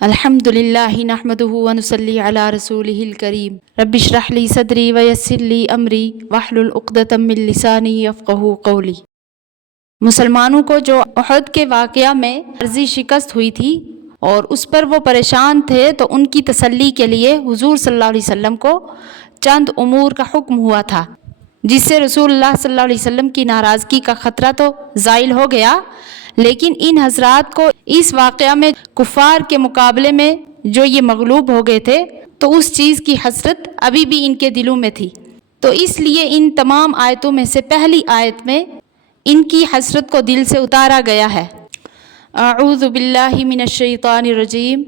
الحمدللہ نحمدہ ونصلی علی رسولہ الکریم رب اشرح لی صدری ویسر لی امری واحلل عقدۃ من لسانی یفقہوا قولی۔ مسلمانوں کو جو احد کے واقعہ میں عارضی شکست ہوئی تھی اور اس پر وہ پریشان تھے، تو ان کی تسلی کے لیے حضور صلی اللہ علیہ وسلم کو چند امور کا حکم ہوا تھا، جس سے رسول اللہ صلی اللہ علیہ وسلم کی ناراضگی کا خطرہ تو زائل ہو گیا، لیکن ان حضرات کو اس واقعہ میں کفار کے مقابلے میں جو یہ مغلوب ہو گئے تھے، تو اس چیز کی حسرت ابھی بھی ان کے دلوں میں تھی۔ تو اس لیے ان تمام آیتوں میں سے پہلی آیت میں ان کی حسرت کو دل سے اتارا گیا ہے۔ اعوذ باللہ من الشیطان الرجیم،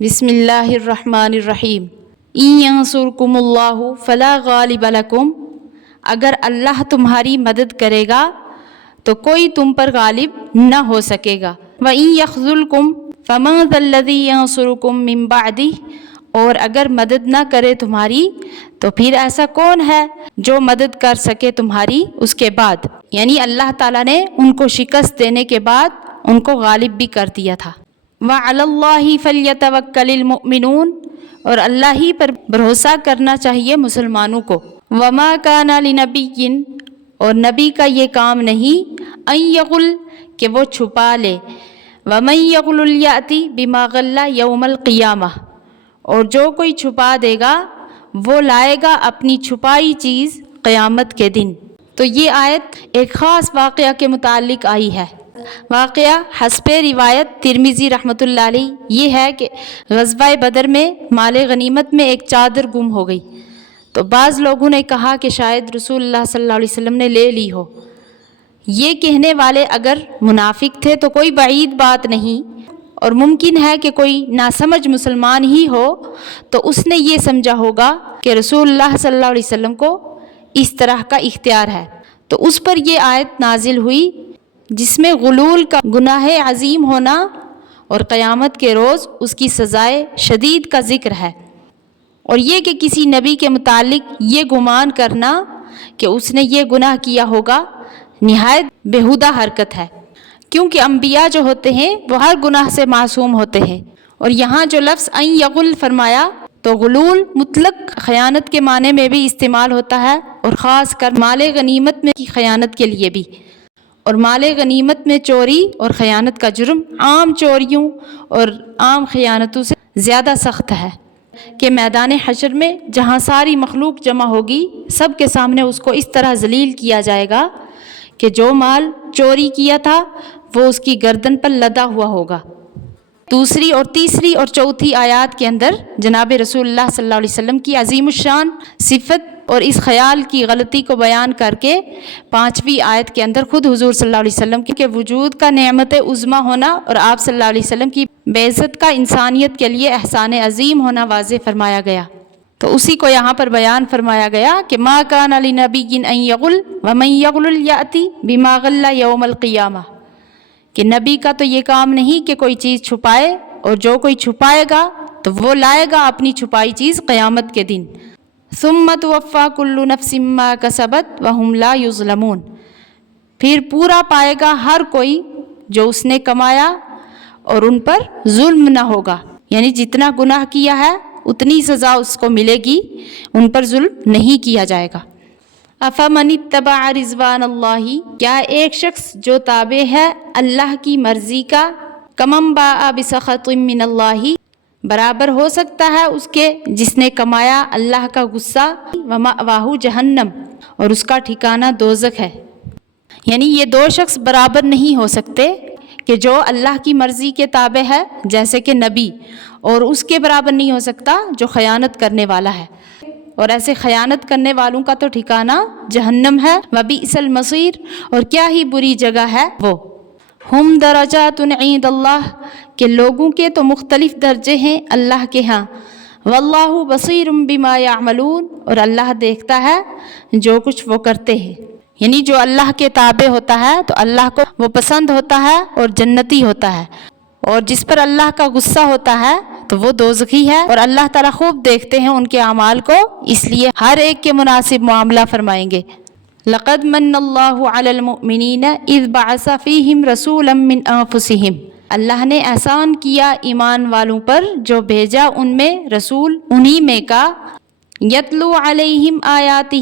بسم اللہ الرحمن الرحیم۔ ان ینصرکم اللہ فلا غالب لکم، اگر اللہ تمہاری مدد کرے گا تو کوئی تم پر غالب نہ ہو سکے گا۔ وَإِن يَخْذُلْكُمْ فَمَن ذَا الَّذِي يَنصُرُكُم مِّن بَعْدِهِ، اور اگر مدد نہ کرے تمہاری تو پھر ایسا کون ہے جو مدد کر سکے تمہاری اس کے بعد؟ یعنی اللہ تعالیٰ نے ان کو شکست دینے کے بعد ان کو غالب بھی کر دیا تھا۔ وَعَلَى اللَّهِ فَلْيَتَوَكَّلِ الْمُؤْمِنُونَ، اور اللہ ہی پر بھروسہ کرنا چاہیے مسلمانوں کو۔ وَمَا كَانَ لِنَبِيٍّ، اور نبی کا یہ کام نہیں، ان یغل، کہ وہ چھپا لے، ومن یغل یأتی بما غل یوم القیامہ، اور جو کوئی چھپا دے گا وہ لائے گا اپنی چھپائی چیز قیامت کے دن۔ تو یہ آیت ایک خاص واقعہ کے متعلق آئی ہے۔ واقعہ حسب روایت ترمذی رحمۃ اللہ علیہ یہ ہے کہ غزوہ بدر میں مال غنیمت میں ایک چادر گم ہو گئی، تو بعض لوگوں نے کہا کہ شاید رسول اللہ صلی اللہ علیہ وسلم نے لے لی ہو۔ یہ کہنے والے اگر منافق تھے تو کوئی بعید بات نہیں، اور ممکن ہے کہ کوئی ناسمجھ مسلمان ہی ہو تو اس نے یہ سمجھا ہوگا کہ رسول اللہ صلی اللہ علیہ وسلم کو اس طرح کا اختیار ہے، تو اس پر یہ آیت نازل ہوئی جس میں غلول کا گناہ عظیم ہونا اور قیامت کے روز اس کی سزائے شدید کا ذکر ہے، اور یہ کہ کسی نبی کے متعلق یہ گمان کرنا کہ اس نے یہ گناہ کیا ہوگا نہایت بیہودہ حرکت ہے، کیونکہ انبیاء جو ہوتے ہیں وہ ہر گناہ سے معصوم ہوتے ہیں۔ اور یہاں جو لفظ ان یغل فرمایا تو غلول مطلق خیانت کے معنی میں بھی استعمال ہوتا ہے، اور خاص کر مال غنیمت میں کی خیانت کے لیے بھی۔ اور مال غنیمت میں چوری اور خیانت کا جرم عام چوریوں اور عام خیانتوں سے زیادہ سخت ہے کہ میدان حشر میں جہاں ساری مخلوق جمع ہوگی، سب کے سامنے اس کو اس طرح ذلیل کیا جائے گا کہ جو مال چوری کیا تھا وہ اس کی گردن پر لدا ہوا ہوگا۔ دوسری اور تیسری اور چوتھی آیات کے اندر جناب رسول اللہ صلی اللہ علیہ وسلم کی عظیم الشان صفت اور اس خیال کی غلطی کو بیان کر کے پانچویں آیت کے اندر خود حضور صلی اللہ علیہ وسلم کے وجود کا نعمت عظمیٰ ہونا اور آپ صلی اللہ علیہ وسلم کی بعثت کا انسانیت کے لیے احسان عظیم ہونا واضح فرمایا گیا۔ تو اسی کو یہاں پر بیان فرمایا گیا کہ ما کان لنبی ان یغل ومن یغل یأتی بما غل یوم القیامہ، کہ نبی کا تو یہ کام نہیں کہ کوئی چیز چھپائے، اور جو کوئی چھپائے گا تو وہ لائے گا اپنی چھپائی چیز قیامت کے دن۔ ثم توفی کل نفس ما کسبت وہم لا یظلمون، پھر پورا پائے گا ہر کوئی جو اس نے کمایا اور ان پر ظلم نہ ہوگا، یعنی جتنا گناہ کیا ہے اتنی سزا اس کو ملے گی، ان پر ظلم نہیں کیا جائے گا۔ افمن اتبع رضوان اللہ، کیا ایک شخص جو تابع ہے اللہ کی مرضی کا، کمن باء بسخط من اللہ، برابر ہو سکتا ہے اس کے جس نے کمایا اللہ کا غصہ، ومأواہ جہنم، اور اس کا ٹھکانہ دوزخ ہے۔ یعنی یہ دو شخص برابر نہیں ہو سکتے کہ جو اللہ کی مرضی کے تابع ہے جیسے کہ نبی، اور اس کے برابر نہیں ہو سکتا جو خیانت کرنے والا ہے، اور ایسے خیانت کرنے والوں کا تو ٹھکانہ جہنم ہے۔ وبئس المصیر، اور کیا ہی بری جگہ ہے وہ۔ ہم درجات عند اللہ، کہ لوگوں کے تو مختلف درجے ہیں اللہ کے ہاں۔ واللہ بصیر بما یعملون، اور اللہ دیکھتا ہے جو کچھ وہ کرتے ہیں۔ یعنی جو اللہ کے تابع ہوتا ہے تو اللہ کو وہ پسند ہوتا ہے اور جنتی ہوتا ہے، اور جس پر اللہ کا غصہ ہوتا ہے تو وہ دوزخی ہے، اور اللہ تعالیٰ خوب دیکھتے ہیں ان کے اعمال کو، اس لیے ہر ایک کے مناسب معاملہ فرمائیں گے۔ لقد من اللہ علی المؤمنین اذ بعث فیہم رسولا من انفسہم، اللہ نے احسان کیا ایمان والوں پر جو بھیجا ان میں رسول انہی میں کا، یتلو علیہم آیاتہ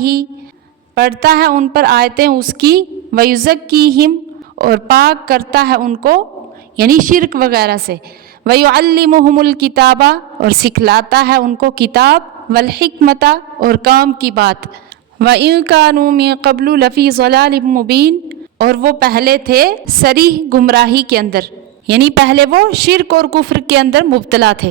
پڑھتا ہے ان پر آیتیں اس کی، ویزکیہم اور پاک کرتا ہے ان کو یعنی شرک وغیرہ سے، ویعلمہم الکتاب اور سکھلاتا ہے ان کو کتاب، والحکمت اور کام کی بات، وَإِن كَانُوا مِن قَبْلُ لَفِي ضَلَالٍ مُبِينٍ اور وہ پہلے تھے صریح گمراہی کے اندر، یعنی پہلے وہ شرک اور کفر کے اندر مبتلا تھے۔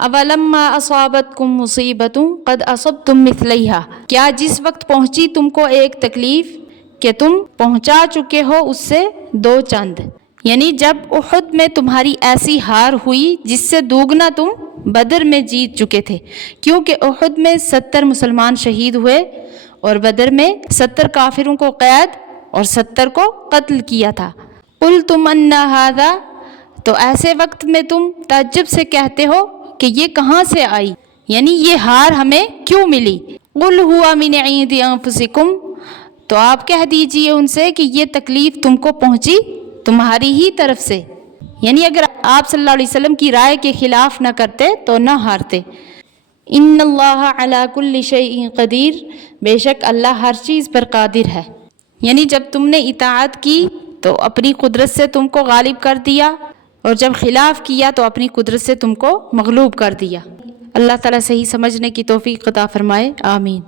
اولما اصابتکم مصیبۃ قد اصبتم مثلیہا کیا جس وقت پہنچی تم کو ایک تکلیف کہ تم پہنچا چکے ہو اس سے دو چند، یعنی جب احد میں تمہاری ایسی ہار ہوئی جس سے دوگنا تم بدر میں جیت چکے تھے، کیونکہ احد میں 70 مسلمان شہید ہوئے اور بدر میں 70 کافروں کو قید اور 70 کو قتل کیا تھا۔ قلتم ان ھذا تو ایسے وقت میں تم تعجب سے کہتے ہو کہ یہ کہاں سے آئی، یعنی یہ ہار ہمیں کیوں ملی۔ قل ھو من عند انفسکم تو آپ کہہ دیجئے ان سے کہ یہ تکلیف تم کو پہنچی تمہاری ہی طرف سے، یعنی اگر آپ صلی اللہ علیہ وسلم کی رائے کے خلاف نہ کرتے تو نہ ہارتے۔ ان اللہ علی کل شیء قدیر بے شک اللہ ہر چیز پر قادر ہے، یعنی جب تم نے اطاعت کی تو اپنی قدرت سے تم کو غالب کر دیا، اور جب خلاف کیا تو اپنی قدرت سے تم کو مغلوب کر دیا۔ اللہ تعالیٰ صحیح سمجھنے کی توفیق عطا فرمائے، آمین۔